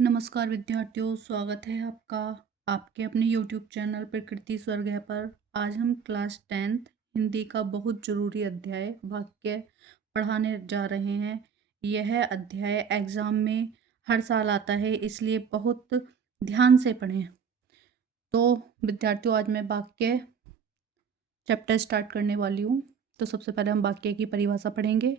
नमस्कार विद्यार्थियों, स्वागत है आपका आपके अपने YouTube चैनल प्रकृति स्वर्ग है पर। आज हम क्लास 10th हिंदी का बहुत ज़रूरी अध्याय वाक्य पढ़ाने जा रहे हैं। यह अध्याय एग्ज़ाम में हर साल आता है, इसलिए बहुत ध्यान से पढ़ें। तो विद्यार्थियों, आज मैं वाक्य चैप्टर स्टार्ट करने वाली हूँ। तो सबसे पहले हम वाक्य की परिभाषा पढ़ेंगे।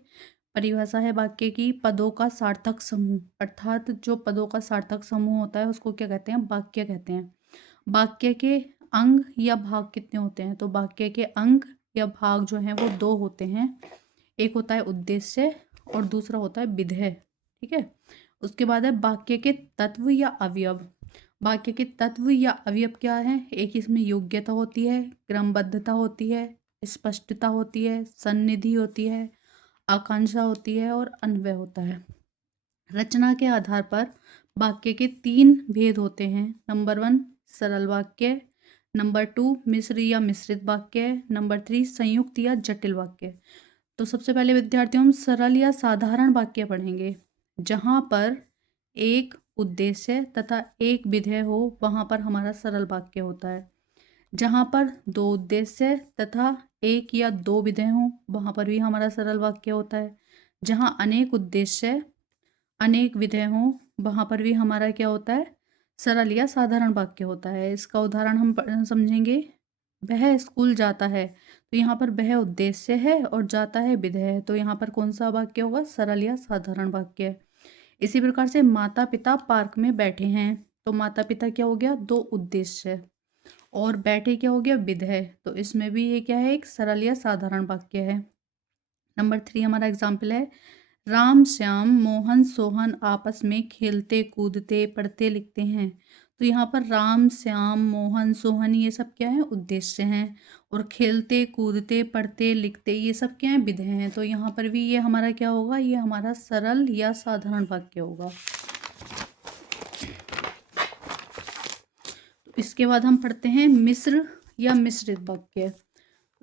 परिभाषा है वाक्य की पदों का सार्थक समूह, अर्थात जो पदों का सार्थक समूह होता है उसको क्या कहते हैं? वाक्य कहते हैं। वाक्य के अंग या भाग कितने होते हैं? तो वाक्य के अंग या भाग जो हैं वो दो होते हैं। एक होता है उद्देश्य और दूसरा होता है विधेय। ठीक है। उसके बाद है वाक्य के तत्व या अवयव। वाक्य के तत्व या अवयव क्या है? एक इसमें योग्यता होती है, क्रमबद्धता होती है, स्पष्टता होती है, सन्निधि होती है, आकांक्षा होती है और अन्वय होता है। रचना के आधार पर वाक्य के तीन भेद होते हैं। नंबर 1 सरल वाक्य, नंबर 2 मिश्र या मिश्रित वाक्य, नंबर 3 संयुक्त या जटिल वाक्य। तो सबसे पहले विद्यार्थियों हम सरल या साधारण वाक्य पढ़ेंगे। जहाँ पर एक उद्देश्य तथा एक विधेय हो वहाँ पर हमारा सरल वाक्य होता है। जहाँ पर दो उद्देश्य तथा एक या दो विधेय हों वहाँ पर भी हमारा सरल वाक्य होता है। जहाँ अनेक उद्देश्य अनेक विधेय हों वहाँ पर भी हमारा क्या होता है? सरल या साधारण वाक्य होता है। इसका उदाहरण हम समझेंगे। वह स्कूल जाता है, तो यहाँ पर वह उद्देश्य है और जाता है विधेय है, तो यहाँ पर कौन सा वाक्य होगा? सरल या साधारण वाक्य। इसी प्रकार से माता पिता पार्क में बैठे हैं, तो माता पिता क्या हो गया? दो उद्देश्य और बैठे क्या हो गया? विधेय। तो इसमें भी ये क्या है? एक सरल या साधारण वाक्य है। नंबर 3 हमारा एग्जाम्पल है। राम श्याम मोहन सोहन आपस में खेलते कूदते पढ़ते लिखते हैं। तो यहाँ पर राम श्याम मोहन सोहन ये सब क्या है? उद्देश्य हैं। और खेलते कूदते पढ़ते लिखते ये सब क्या है? विधेय हैं। तो यहाँ पर भी ये हमारा क्या होगा? ये हमारा सरल या साधारण वाक्य होगा। तो इसके बाद हम पढ़ते हैं मिश्र या मिश्रित वाक्य।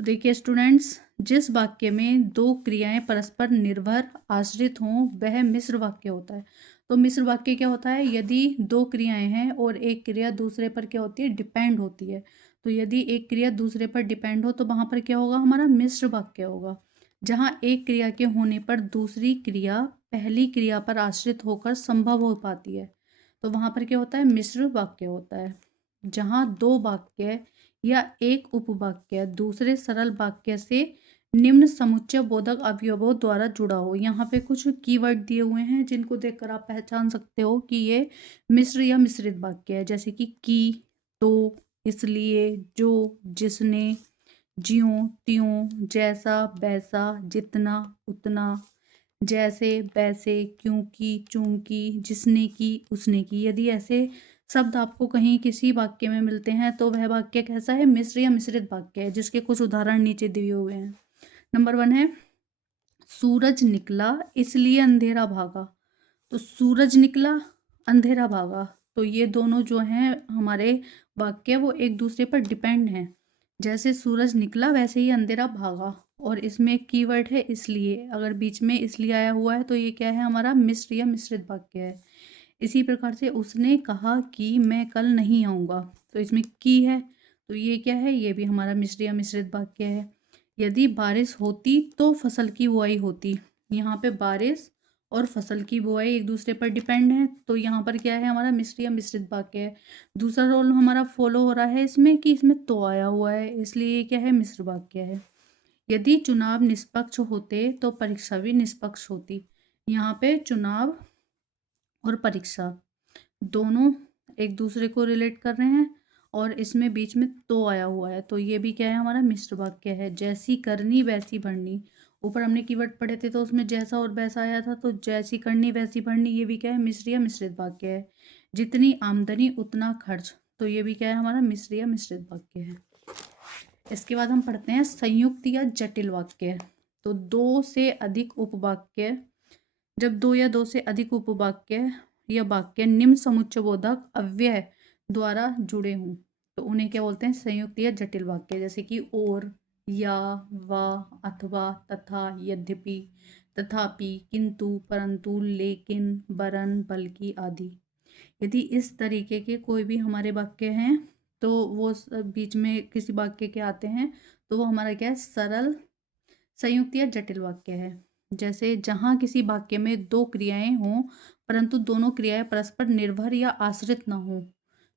देखिए स्टूडेंट्स, जिस वाक्य में दो क्रियाएं परस्पर निर्भर आश्रित हों वह मिश्र वाक्य होता है। तो मिश्र वाक्य क्या होता है? यदि दो क्रियाएं हैं और एक क्रिया दूसरे पर क्या होती है? डिपेंड होती है। तो यदि एक क्रिया दूसरे पर डिपेंड हो तो वहां पर क्या होगा? हमारा मिश्र वाक्य होगा। जहां एक क्रिया के होने पर दूसरी क्रिया पहली क्रिया पर आश्रित होकर संभव हो पाती है, तो वहां पर क्या होता है? मिश्र वाक्य होता है। जहां दो वाक्य या एक उपवाक्य दूसरे सरल वाक्य से निम्न समुच्चय बोधक अवयवों द्वारा जुड़ा हो। यहाँ पे कुछ कीवर्ड दिए हुए हैं जिनको देखकर आप पहचान सकते हो कि ये मिश्र या मिश्रित वाक्य है, जैसे कि, तो, इसलिए, जो, जिसने, ज्यों त्यों, जैसा वैसा, जितना उतना, जैसे वैसे, क्योंकि चूंकि, जिसने की उसने की। यदि ऐसे शब्द आपको कहीं किसी वाक्य में मिलते हैं तो वह वाक्य कैसा है? मिश्र या मिश्रित वाक्य है, जिसके कुछ उदाहरण नीचे दिए हुए हैं। नंबर 1 है सूरज निकला इसलिए अंधेरा भागा। तो सूरज निकला, अंधेरा भागा, तो ये दोनों जो हैं हमारे वाक्य वो एक दूसरे पर डिपेंड हैं। जैसे सूरज निकला वैसे ही अंधेरा भागा। और इसमें एक कीवर्ड है इसलिए। अगर बीच में इसलिए आया हुआ है तो ये क्या है? हमारा मिश्र या मिश्रित वाक्य है। इसी प्रकार से उसने कहा कि मैं कल नहीं आऊँगा, तो इसमें की है, तो ये क्या है? ये भी हमारा मिश्र या मिश्रित वाक्य है। यदि बारिश होती तो फसल की बुआई होती। यहाँ पे बारिश और फसल की बुआई एक दूसरे पर डिपेंड है, तो यहाँ पर क्या है? हमारा मिश्र या मिश्रित वाक्य है। दूसरा रोल हमारा फॉलो हो रहा है इसमें कि इसमें तो आया हुआ है, इसलिए ये क्या है? मिश्र वाक्य है। यदि चुनाव निष्पक्ष होते तो परीक्षा भी निष्पक्ष होती। यहाँ पे चुनाव और परीक्षा दोनों एक दूसरे को रिलेट कर रहे हैं और इसमें बीच में तो आया हुआ है, तो ये भी क्या है? हमारा मिश्र वाक्य है। जैसी करनी वैसी भरनी, ऊपर हमने कीवर्ड पढ़े थे तो उसमें जैसा और वैसा आया था, तो जैसी करनी वैसी भरनी ये भी क्या है? मिश्र या मिश्रित वाक्य है। जितनी आमदनी उतना खर्च, तो ये भी क्या है? हमारा मिश्र या मिश्रित वाक्य है। इसके बाद हम पढ़ते हैं संयुक्त या जटिल वाक्य। तो दो से अधिक उपवाक्य, जब दो या दो से अधिक उपवाक्य या वाक्य निम्न समुच्चयबोधक अव्यय द्वारा जुड़े हों तो उन्हें क्या बोलते हैं? संयुक्त या जटिल वाक्य। जैसे कि और, या, व, अथवा, तथा, यद्यपि, तथापि, किंतु, परंतु, लेकिन, वरन, बल्कि आदि। यदि इस तरीके के कोई भी हमारे वाक्य हैं तो वो बीच में किसी वाक्य के आते हैं तो वो हमारा क्या है, सरल, संयुक्त या जटिल वाक्य है। जैसे जहाँ किसी वाक्य में दो क्रियाएं हों परंतु दोनों क्रियाएं परस्पर निर्भर या आश्रित ना हो,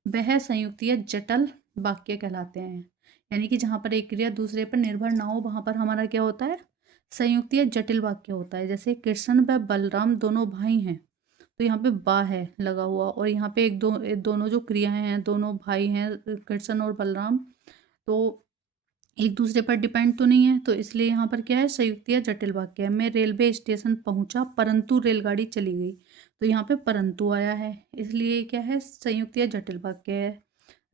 वह संयुक्त या जटिल वाक्य कहलाते हैं। यानी कि जहाँ पर एक क्रिया दूसरे पर निर्भर ना हो वहां पर हमारा क्या होता है, संयुक्त या जटिल वाक्य होता है। जैसे कृष्ण व बलराम दोनों भाई हैं, तो यहाँ पे बा है लगा हुआ, और यहाँ पे दोनों जो क्रियाएं हैं, दोनों भाई हैं कृष्ण और बलराम, तो एक दूसरे पर डिपेंड तो नहीं है, तो इसलिए यहाँ पर क्या है, संयुक्त या जटिल वाक्य है। मैं रेलवे स्टेशन पहुंचा परंतु रेलगाड़ी चली गई, तो यहाँ पे परंतु आया है, इसलिए क्या है, संयुक्त या जटिल वाक्य है।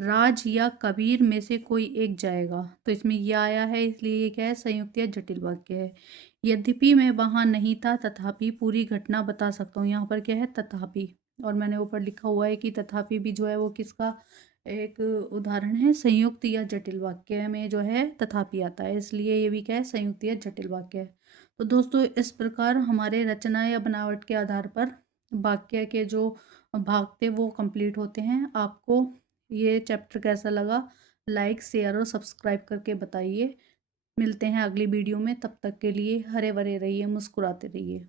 राज या कबीर में से कोई एक जाएगा, तो इसमें यह आया है, इसलिए ये क्या है, संयुक्त या जटिल वाक्य है। यद्यपि मैं वहां नहीं था तथापि पूरी घटना बता सकता हूँ, यहाँ पर क्या है, तथापि, और मैंने ऊपर लिखा हुआ है कि तथापि भी जो है वो किसका एक उदाहरण है, संयुक्त या जटिल वाक्य में जो है तथापि आता है, इसलिए ये भी क्या है, संयुक्त या जटिल वाक्य है। तो दोस्तों इस प्रकार हमारे रचना या बनावट के आधार पर वाक्य के जो भाग थे वो कंप्लीट होते हैं। आपको ये चैप्टर कैसा लगा, लाइक शेयर और सब्सक्राइब करके बताइए। मिलते हैं अगली वीडियो में, तब तक के लिए हरे भरे रहिए, मुस्कुराते रहिए।